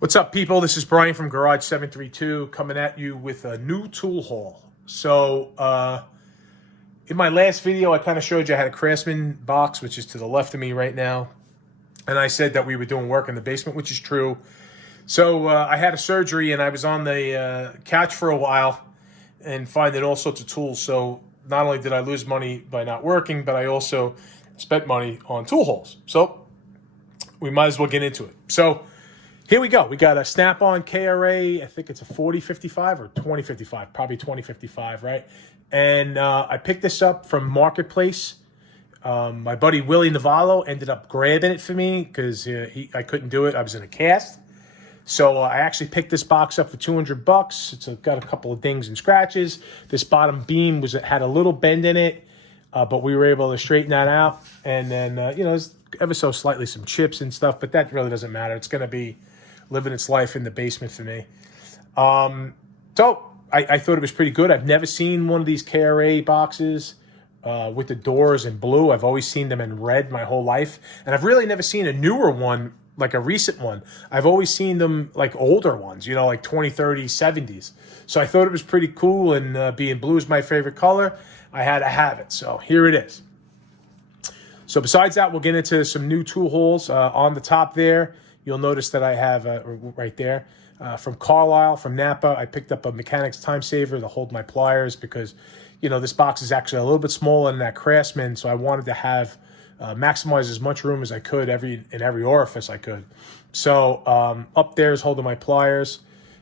What's up, people? This is Brian from Garage 732 coming at you with a new tool haul. So, in my last video, I kind of showed you I had a Craftsman box, which is to the left of me right now. And I said that we were doing work in the basement, which is true. So, I had a surgery and I was on the couch for a while and finding all sorts of tools. So, not only did I lose money by not working, but I also spent money on tool hauls. So, we might as well get into it. So, here we go. We got a Snap-on KRA. I think it's a 4055 or 2055, probably 2055, right? And I picked this up from Marketplace. My buddy Willie Navallo ended up grabbing it for me because I couldn't do it. I was in a cast. So I actually picked this box up for $200. It's got a couple of dings and scratches. This bottom beam had a little bend in it, but we were able to straighten that out. And then, there's ever so slightly some chips and stuff, but that really doesn't matter. It's going to be living its life in the basement for me. So I thought it was pretty good. I've never seen one of these KRA boxes with the doors in blue. I've always seen them in red my whole life. And I've really never seen a newer one, like a recent one. I've always seen them like older ones, like 20, 30, 70s. So I thought it was pretty cool, and being blue is my favorite color, I had to have it. So here it is. So besides that, we'll get into some new tool holes. On the top there, you'll notice that I have, right there, from Carlisle, from Napa, I picked up a mechanics time saver to hold my pliers because, this box is actually a little bit smaller than that Craftsman, so I wanted to have, maximize as much room as I could in every orifice I could. So up there is holding my pliers.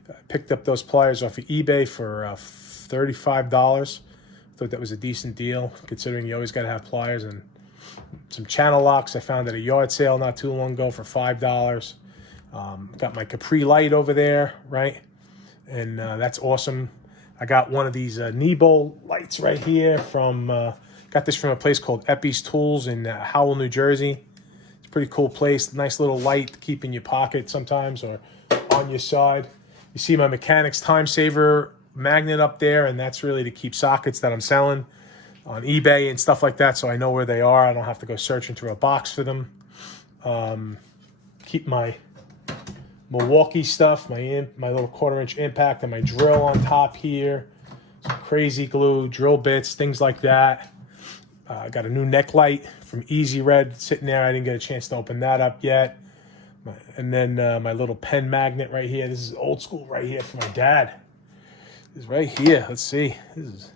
I picked up those pliers off of eBay for $35. Thought that was a decent deal, considering you always got to have pliers. And some channel locks I found at a yard sale not too long ago for $5. Got my Capri light over there, right? And that's awesome. I got one of these Nebo lights right here from, got this from a place called Epi's Tools in Howell, New Jersey. It's a pretty cool place. Nice little light to keep in your pocket sometimes or on your side. You see my mechanics time saver magnet up there, and that's really to keep sockets that I'm selling on eBay and stuff like that, so I know where they are. I don't have to go searching through a box for them. Keep my Milwaukee stuff, my little 1/4-inch impact, and my drill on top here. Some crazy glue, drill bits, things like that. I got a new neck light from Easy Red sitting there. I didn't get a chance to open that up yet. And then my little pen magnet right here. This is old school right here for my dad. This is right here. Let's see. This is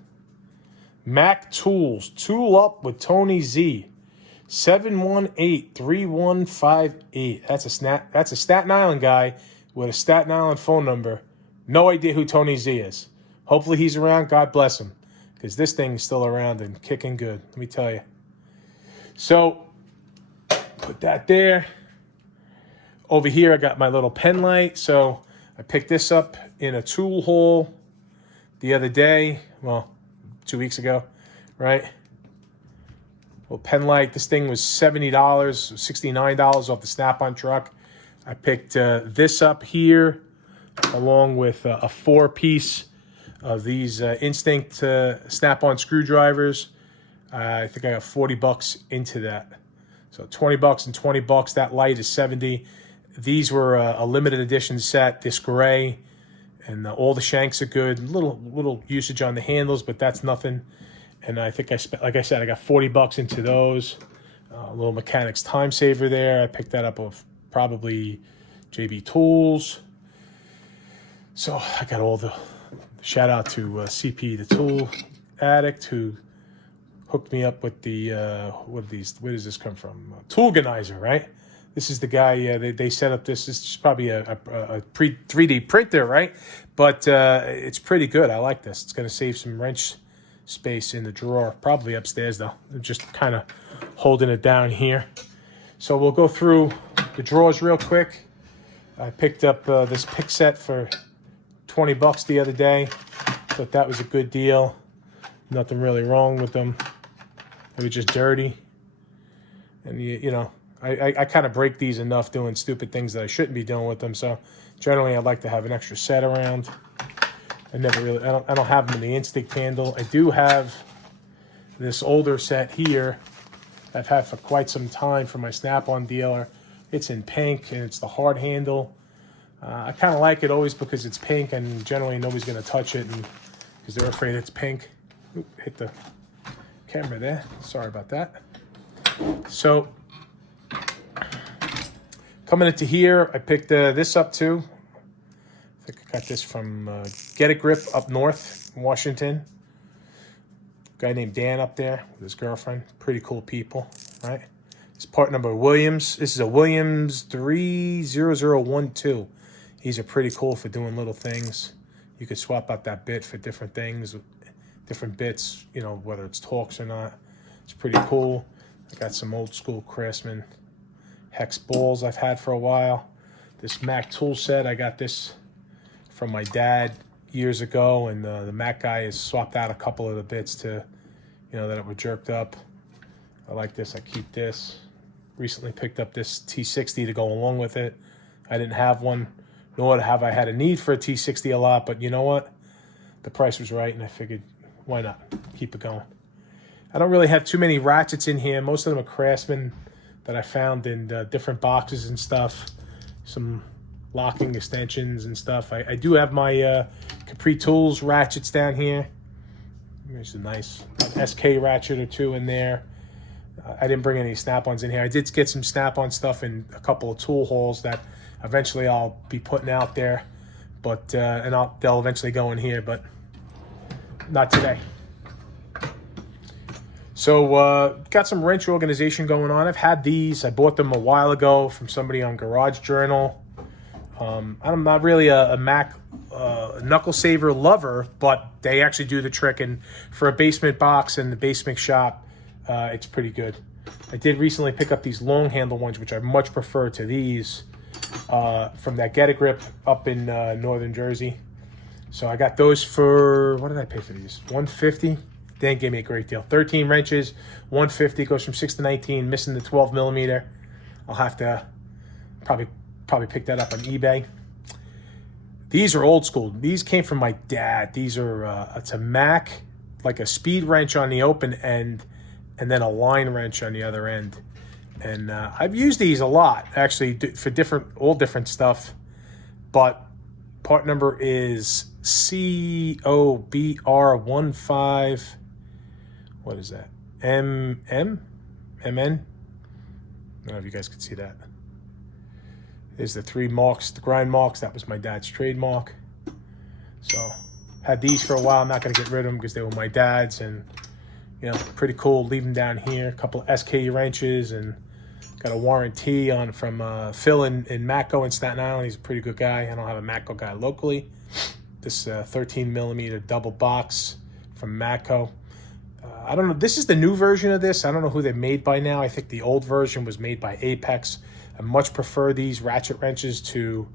Mac Tools, Tool Up with Tony Z, 718-3158. That's a Staten Island guy with a Staten Island phone number. No idea who Tony Z is. Hopefully he's around. God bless him, because this thing is still around and kicking good. Let me tell you. So put that there. Over here I got my little Penlight. So I picked this up in a tool haul the other day. Well, 2 weeks ago, right? Well, Penlight, this thing was $70, $69 off the Snap-on truck. I picked this up here along with a 4-piece of these Instinct Snap-on screwdrivers. I think I got $40 into that. So $20 and $20. That light is $70. These were a limited edition set, this gray. And all the shanks are good. Little usage on the handles, but that's nothing. And I think I spent, like I said, I got $40 into those. A little mechanics time saver there. I picked that up of probably JB Tools. So I got all the shout out to CP the Tool Addict, who hooked me up with the where does this come from? Toolganizer, right? This is the guy, they set up this. This is probably a pre-3D printer, right? But it's pretty good. I like this. It's going to save some wrench space in the drawer. Probably upstairs, though. I'm just kind of holding it down here. So we'll go through the drawers real quick. I picked up this pick set for $20 the other day. Thought that was a good deal. Nothing really wrong with them. They were just dirty. And, I kind of break these enough doing stupid things that I shouldn't be doing with them. So generally, I'd like to have an extra set around. I don't have them in the Instinct handle. I do have this older set here I've had for quite some time from my Snap-on dealer. It's in pink and it's the hard handle. I kind of like it always because it's pink, and generally nobody's going to touch it because they're afraid it's pink. Oop, hit the camera there. Sorry about that. So coming into here, I picked this up too. I think I got this from Get a Grip up north in Washington. Guy named Dan up there with his girlfriend. Pretty cool people, right? It's part number Williams. This is a Williams 30012. These are pretty cool for doing little things. You could swap out that bit for different things, different bits, you know, whether it's Torx or not. It's pretty cool. I got some old school Craftsman hex balls I've had for a while. This Mac tool set, I got this from my dad years ago, and the Mac guy has swapped out a couple of the bits to, you know, that were jerked up. I like this. I keep this. Recently picked up this T60 to go along with it. I didn't have one, nor have I had a need for a T60 a lot, but you know what? The price was right, and I figured, why not? Keep it going. I don't really have too many ratchets in here. Most of them are Craftsman that I found in different boxes and stuff. Some locking extensions and stuff. I do have my Capri Tools ratchets down here. There's a nice SK ratchet or two in there. I didn't bring any snap-ons in here. I did get some snap-on stuff in a couple of tool hauls that eventually I'll be putting out there, but and they'll eventually go in here, but not today. So got some wrench organization going on. I've had these. I bought them a while ago from somebody on Garage Journal. I'm not really a Mac Knuckle Saver lover, but they actually do the trick, and for a basement box and the basement shop, it's pretty good. I did recently pick up these long handle ones, which I much prefer to these from that Get a Grip up in northern Jersey. So I got those for, what did I pay for these? $150. Dan gave me a great deal. 13 wrenches, $150, goes from 6 to 19, missing the 12 millimeter. I'll have to probably pick that up on eBay. These are old school. These came from my dad. These are, it's a Mac, like a speed wrench on the open end, and then a line wrench on the other end. And I've used these a lot, actually, for all different stuff. But part number is COBR15. What is that? MN? I don't know if you guys can see that. There's the 3 marks, the grind marks. That was my dad's trademark. So had these for a while. I'm not going to get rid of them because they were my dad's, and you know, pretty cool. Leave them down here. A couple of SK wrenches, and got a warranty on from Phil in Matco in Staten Island. He's a pretty good guy. I don't have a Matco guy locally. This 13 millimeter double box from Matco. I don't know. This is the new version of this. I don't know who they're made by now. I think the old version was made by Apex. I much prefer these ratchet wrenches to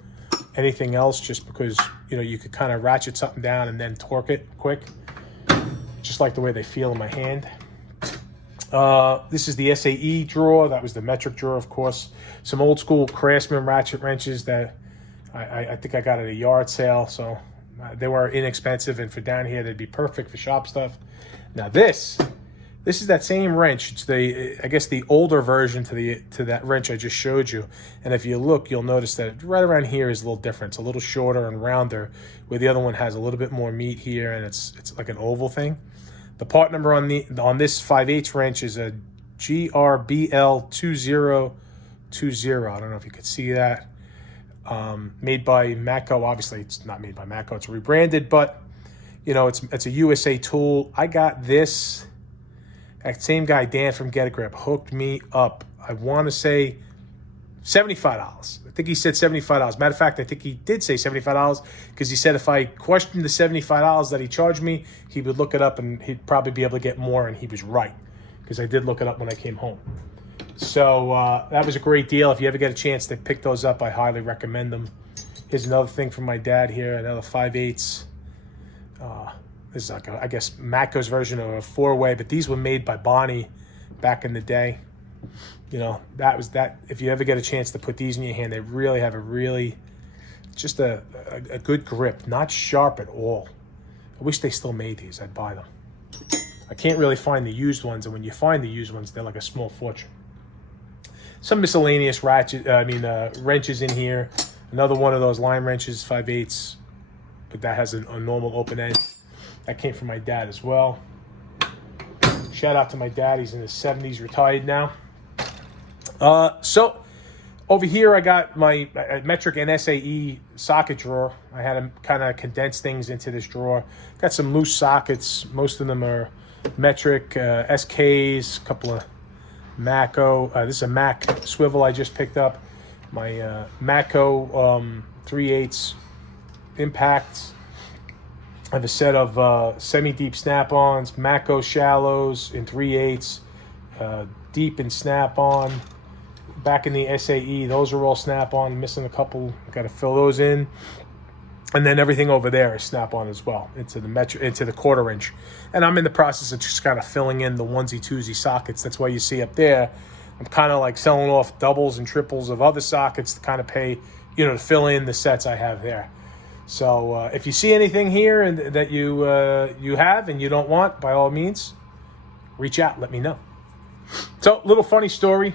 anything else, just because, you know, you could kind of ratchet something down and then torque it quick. Just like the way they feel in my hand. This is the SAE drawer. That was the metric drawer, of course. Some old school Craftsman ratchet wrenches that I think I got at a yard sale. So they were inexpensive, and for down here, they'd be perfect for shop stuff. Now this is that same wrench. It's the, I guess, the older version to that wrench I just showed you. And if you look, you'll notice that right around here is a little different. It's a little shorter and rounder, where the other one has a little bit more meat here, and it's like an oval thing. The part number on this 5/8 wrench is a GRBL2020. I don't know if you could see that. Made by Matco. Obviously, it's not made by Matco. It's rebranded, but you know, it's a USA tool. I got this. That same guy, Dan from Get a Grip, hooked me up. I want to say $75. I think he said $75. Matter of fact, I think he did say $75, because he said if I questioned the $75 that he charged me, he would look it up and he'd probably be able to get more, and he was right, because I did look it up when I came home. So that was a great deal. If you ever get a chance to pick those up, I highly recommend them. Here's another thing from my dad here, another 5/8. This is like, I guess, Matco's version of a 4-way, but these were made by Bonnie back in the day. You know, that was that. If you ever get a chance to put these in your hand, they really have just a good grip, not sharp at all. I wish they still made these. I'd buy them. I can't really find the used ones, and when you find the used ones, they're like a small fortune. Some miscellaneous wrenches in here. Another one of those line wrenches, 5/8, but that has a normal open end. That came from my dad as well. Shout out to my dad. He's in his 70s, retired now. So over here I got my metric and SAE socket drawer. I had to kind of condense things into this drawer. Got some loose sockets. Most of them are metric, SKs, a couple of Mako. This is a Mac swivel I just picked up. My Mako 3/8 impacts. I have a set of semi-deep snap-ons, Mako shallows in 3/8, deep in snap-on. Back in the SAE, those are all snap-on. I'm missing a couple. Got to fill those in. And then everything over there is snap-on as well into the 1/4 inch. And I'm in the process of just kind of filling in the onesie-twosie sockets. That's why you see up there, I'm kind of like selling off doubles and triples of other sockets to kind of pay, to fill in the sets I have there. So if you see anything here and that you have and you don't want, by all means, reach out. Let me know. So, little funny story.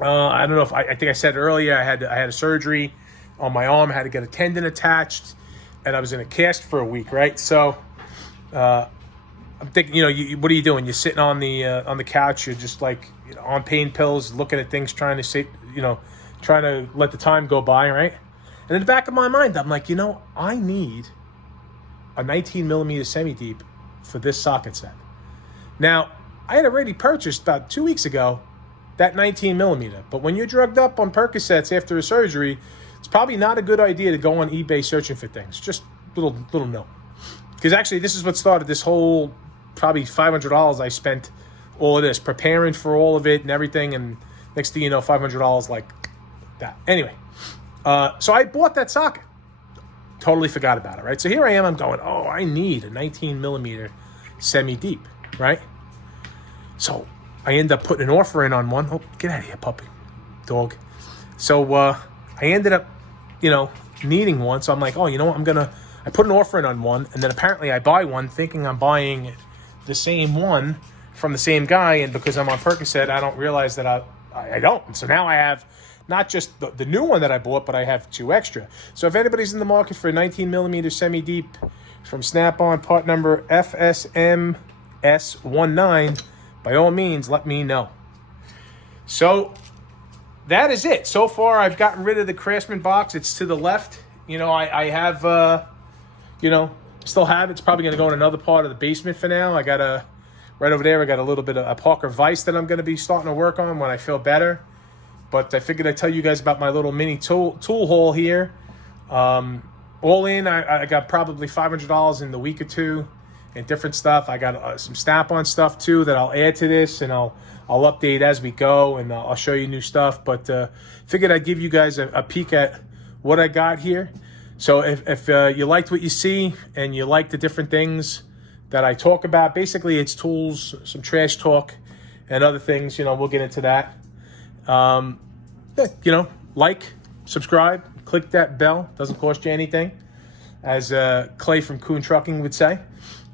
I don't know if I think I said earlier, I had a surgery on my arm. I had to get a tendon attached, and I was in a cast for a week, right? So I'm thinking, what are you doing? You're sitting on the couch. You're just like on pain pills, looking at things, trying to let the time go by, right? And in the back of my mind, I'm like, I need a 19 millimeter semi-deep for this socket set. Now, I had already purchased about 2 weeks ago that 19 millimeter. But when you're drugged up on Percocets after a surgery, it's probably not a good idea to go on eBay searching for things. Just little note. Because actually, this is what started this whole probably $500 I spent all of this, preparing for all of it and everything. And next thing you know, $500 like that. Anyway. So I bought that socket. Totally forgot about it, right? So here I am, I'm going, I need a 19 millimeter semi-deep, right? So I end up putting an offer in on one. Oh, get out of here, puppy. Dog. So I ended up, needing one. So I'm like, I put an offer in on one, and then apparently I buy one thinking I'm buying the same one from the same guy, and because I'm on Percocet, I don't realize that I don't. And so now I have not just the new one that I bought, but I have 2 extra. So if anybody's in the market for a 19 millimeter semi-deep from Snap-on, part number FSMS19, by all means, let me know. So that is it. So far, I've gotten rid of the Craftsman box. It's to the left. I have, still have it. It's probably going to go in another part of the basement for now. I got right over there, I got a little bit of a Parker Vise that I'm going to be starting to work on when I feel better. But I figured I'd tell you guys about my little mini tool haul here. All in, I got probably $500 in the week or two and different stuff. I got some Snap-on stuff too that I'll add to this, and I'll update as we go, and I'll show you new stuff. But figured I'd give you guys a peek at what I got here. So if you liked what you see and you like the different things that I talk about, basically it's tools, some trash talk, and other things. We'll get into that. Like, subscribe, click that bell. Doesn't cost you anything, as Clay from Coon Trucking would say.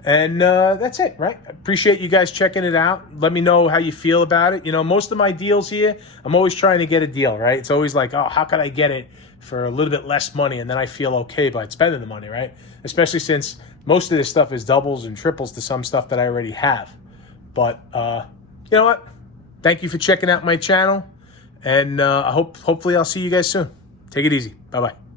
And that's it, right? Appreciate you guys checking it out. Let me know how you feel about it. Most of my deals here, I'm always trying to get a deal, right? It's always like, how can I get it for a little bit less money? And then I feel okay by spending the money, right? Especially since most of this stuff is doubles and triples to some stuff that I already have. But you know what? Thank you for checking out my channel. And hopefully I'll see you guys soon. Take it easy. Bye-bye.